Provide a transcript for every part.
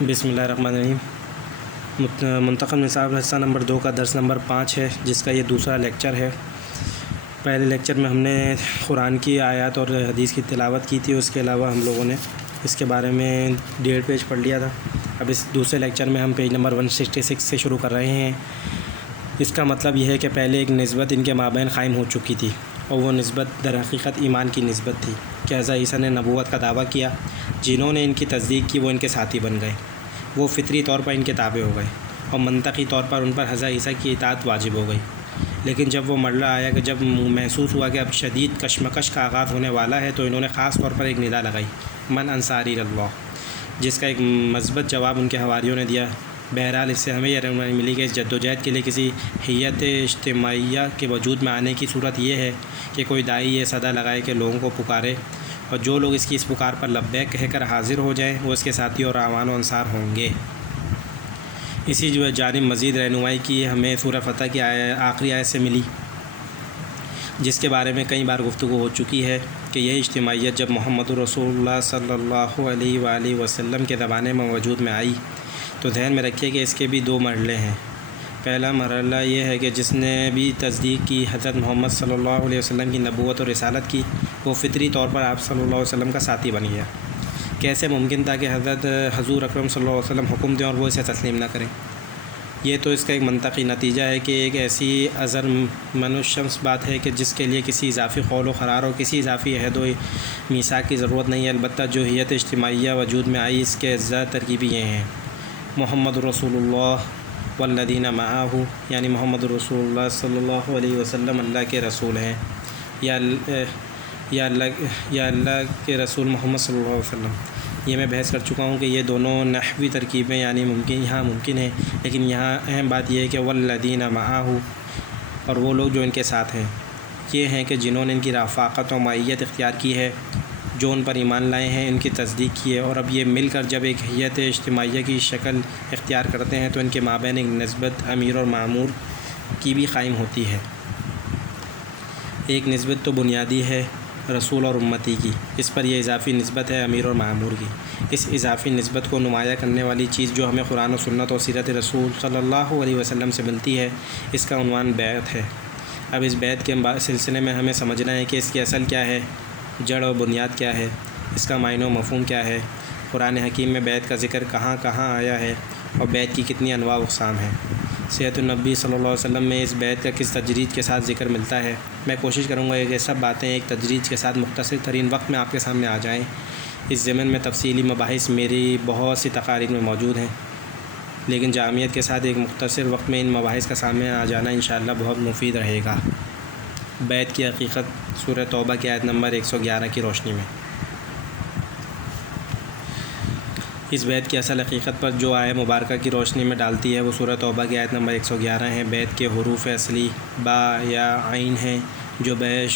بسم اللہ الرحمن الرحیم۔ منتخب نصاب حصہ نمبر 2 کا درس نمبر 5 ہے، جس کا یہ دوسرا لیکچر ہے۔ پہلے لیکچر میں ہم نے قرآن کی آیات اور حدیث کی تلاوت کی تھی، اس کے علاوہ ہم لوگوں نے اس کے بارے میں 1.5 پیج پڑھ لیا تھا۔ اب اس دوسرے لیکچر میں ہم پیج نمبر 166 سے شروع کر رہے ہیں۔ اس کا مطلب یہ ہے کہ پہلے ایک نسبت ان کے مابین قائم ہو چکی تھی، اور وہ نسبت در حقیقت ایمان کی نسبت تھی کہ حضرت عیسیٰ نے نبوت کا دعویٰ کیا۔ جنہوں نے ان کی تصدیق کی وہ ان کے ساتھی بن گئے، وہ فطری طور پر ان کے تابع ہو گئے، اور منطقی طور پر ان پر حضرت عیسیٰ کی اطاعت واجب ہو گئی۔ لیکن جب وہ مرحلہ آیا کہ جب محسوس ہوا کہ اب شدید کشمکش کا آغاز ہونے والا ہے، تو انہوں نے خاص طور پر ایک ندا لگائی، من انصاری اللہ، جس کا ایک مثبت جواب ان کے حواریوں نے دیا۔ بہرحال اس سے ہمیں یہ رہنمائی ملی کہ اس جدوجہد کے لیے کسی حیت اجتماعیہ کے وجود میں آنے کی صورت یہ ہے کہ کوئی داعی یہ صدا لگائے کہ لوگوں کو پکارے، اور جو لوگ اس کی اس پکار پر لبیک کہہ کر حاضر ہو جائیں وہ اس کے ساتھی اور اعوان و انصار ہوں گے۔ اسی جانب مزید رہنمائی کی ہمیں سورہ فتح کی آخری آیت سے ملی، جس کے بارے میں کئی بار گفتگو ہو چکی ہے کہ یہ اجتماعیت جب محمد رسول اللہ صلی اللہ علیہ وآلہ وسلم کے زمانے میں وجود میں آئی تو ذہن میں رکھیے کہ اس کے بھی 2 مرحلے ہیں۔ پہلا مرحلہ یہ ہے کہ جس نے بھی تصدیق کی حضرت محمد صلی اللہ علیہ وسلم کی نبوت اور رسالت کی، وہ فطری طور پر آپ صلی اللہ علیہ وسلم کا ساتھی بن گیا۔ کیسے ممکن تھا کہ حضور اکرم صلی اللہ علیہ وسلم حکم دیں اور وہ اسے تسلیم نہ کریں؟ یہ تو اس کا ایک منطقی نتیجہ ہے کہ ایک ایسی ازر منشمس بات ہے کہ جس کے لیے کسی اضافی قول و قرار اور کسی اضافی عہد و میثاق کی ضرورت نہیں ہے۔ البتہ جو حیت اجتماعیہ وجود میں آئی، اس کے اجزاء ترکیبی یہ ہیں: محمد رسول اللہ والذین معہ، یعنی محمد رسول اللہ صلی اللہ علیہ وسلم اللہ کے رسول ہیں، یا اللہ کے رسول محمد صلی اللہ علیہ وسلم۔ یہ میں بحث کر چکا ہوں کہ یہ دونوں نحوی ترکیبیں یعنی ممکن ہیں، لیکن یہاں اہم بات یہ ہے کہ والذین معہ، اور وہ لوگ جو ان کے ساتھ ہیں، یہ ہیں کہ جنہوں نے ان کی رفاقت و معیت اختیار کی ہے، جو ان پر ایمان لائے ہیں، ان کی تصدیق کی ہے، اور اب یہ مل کر جب ایک حیت اجتماعیہ کی شکل اختیار کرتے ہیں تو ان کے مابین ایک نسبت امیر اور مأمور کی بھی قائم ہوتی ہے۔ ایک نسبت تو بنیادی ہے رسول اور امتی کی، اس پر یہ اضافی نسبت ہے امیر اور مأمور کی۔ اس اضافی نسبت کو نمایاں کرنے والی چیز جو ہمیں قرآن و سنت اور سیرت رسول صلی اللہ علیہ وسلم سے ملتی ہے، اس کا عنوان بیعت ہے۔ اب اس بیعت کے سلسلے میں ہمیں سمجھنا ہے کہ اس کی اصل کیا ہے، جڑ و بنیاد کیا ہے، اس کا معنی و مفہوم کیا ہے، قرآن حکیم میں بیعت کا ذکر کہاں کہاں آیا ہے، اور بیعت کی کتنی انواع و اقسام ہیں۔ سیرت النبی صلی اللہ علیہ وسلم میں اس بیعت کا کس تجرید کے ساتھ ذکر ملتا ہے۔ میں کوشش کروں گا کہ سب باتیں ایک تجرید کے ساتھ مختصر ترین وقت میں آپ کے سامنے آ جائیں۔ اس ضمن میں تفصیلی مباحث میری بہت سی تقاریر میں موجود ہیں، لیکن جامعیت کے ساتھ ایک مختصر وقت میں ان مباحث کا سامنے آ جانا انشاءاللہ بہت مفید رہے گا۔ بیعت کی حقیقت سورہ توبہ کی آیت نمبر 111 کی روشنی میں۔ اس بیعت کی اصل حقیقت پر جو آیت مبارکہ کی روشنی میں ڈالتی ہے وہ سورہ توبہ کی آیت نمبر 111 ہے۔ بیعت کے حروف اصلی با یا عین ہیں، جو بیع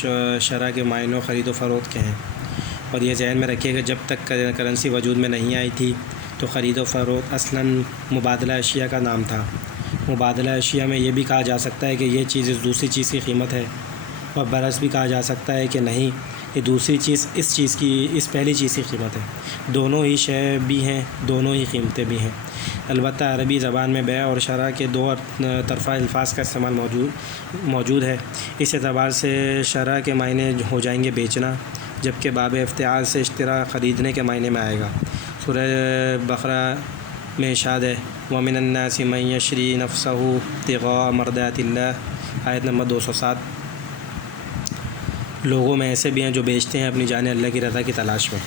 شرع کے معنی خرید و فروخت کے ہیں، اور یہ ذہن میں رکھیے کہ جب تک کرنسی وجود میں نہیں آئی تھی تو خرید و فروخت اصلاً مبادلہ اشیاء کا نام تھا۔ مبادلہ اشیاء میں یہ بھی کہا جا سکتا ہے کہ یہ چیز اس دوسری چیز کی قیمت ہے، اور برعکس بھی کہا جا سکتا ہے کہ نہیں، یہ دوسری چیز اس پہلی چیز کی قیمت ہے۔ دونوں ہی شے بھی ہیں، دونوں ہی قیمتیں بھی ہیں۔ البتہ عربی زبان میں بیع اور شرع کے 2 طرفہ الفاظ کا استعمال موجود ہے۔ اس اعتبار سے شرع کے معنی ہو جائیں گے بیچنا، جبکہ باب افتعال سے اشترا خریدنے کے معنی میں آئے گا۔ سورہ بقرہ میں ارشاد ہے وَمِنَ النَّاسِ مَن يَشْرِي نَفْسَهُ ابْتِغَاءَ مَرْضَاتِ اللَّهِ، آیت نمبر 207۔ لوگوں میں ایسے بھی ہیں جو بیچتے ہیں اپنی جانیں اللہ کی رضا کی تلاش میں۔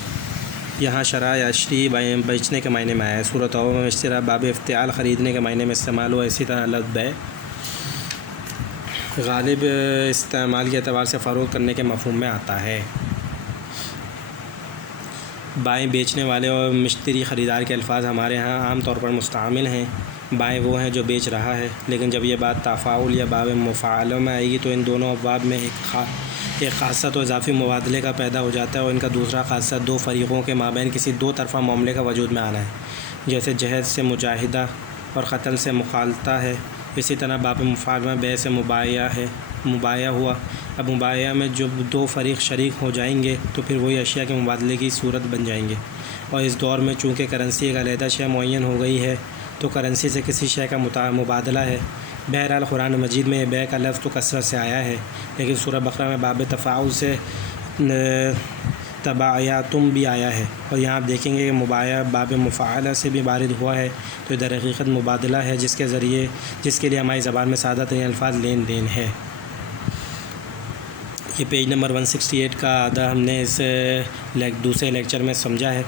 یہاں شرع یا اشتری بیچنے کے معنی میں آیا ہے۔ سورۃ توبہ میں اشترا باب افتعال خریدنے کے معنی میں استعمال ہوا۔ اسی طرح لفظ بیع غالب استعمال کے اعتبار سے فروخت کرنے کے مفہوم میں آتا ہے۔ بائیں بیچنے والے اور مشتری خریدار کے الفاظ ہمارے ہاں عام طور پر مستعمل ہیں۔ بائیں وہ ہیں جو بیچ رہا ہے، لیکن جب یہ بات تفاعل یا باب مفاعلہ میں آئے گی تو ان دونوں ابواب میں ایک خاصہ تو اضافی مبادلے کا پیدا ہو جاتا ہے، اور ان کا دوسرا خاصہ 2 فریقوں کے مابین کسی 2 طرفہ معاملے کا وجود میں آنا ہے، جیسے جہد سے مجاہدہ اور قتل سے مخالطہ ہے۔ اسی طرح باب مفاعلہ میں بیع سے مبایع ہوا۔ اب مبایع میں جب 2 فریق شریک ہو جائیں گے تو پھر وہی اشیاء کے مبادلے کی صورت بن جائیں گے۔ اور اس دور میں چونکہ کرنسی ایک علیحدہ شے معین ہو گئی ہے تو کرنسی سے کسی شے کا مبادلہ ہے۔ بہرحال قرآن مجید میں یہ بے کا لفظ تو کثرت سے آیا ہے، لیکن سورہ بقرہ میں باب تفاعل سے تبایاتم بھی آیا ہے، اور یہاں آپ دیکھیں گے کہ مبایا باب مفاعلہ سے بھی وارد ہوا ہے، تو در حقیقت مبادلہ ہے جس کے لیے ہماری زبان میں سادہ ترین الفاظ لین دین ہے۔ یہ پیج نمبر 168 کا آدھا ہم نے اس دوسرے لیکچر میں سمجھا ہے۔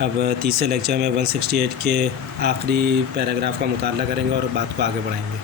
اب تیسرے لیکچر میں 168 کے آخری پیراگراف کا مطالعہ کریں گے اور بات کو آگے بڑھائیں گے۔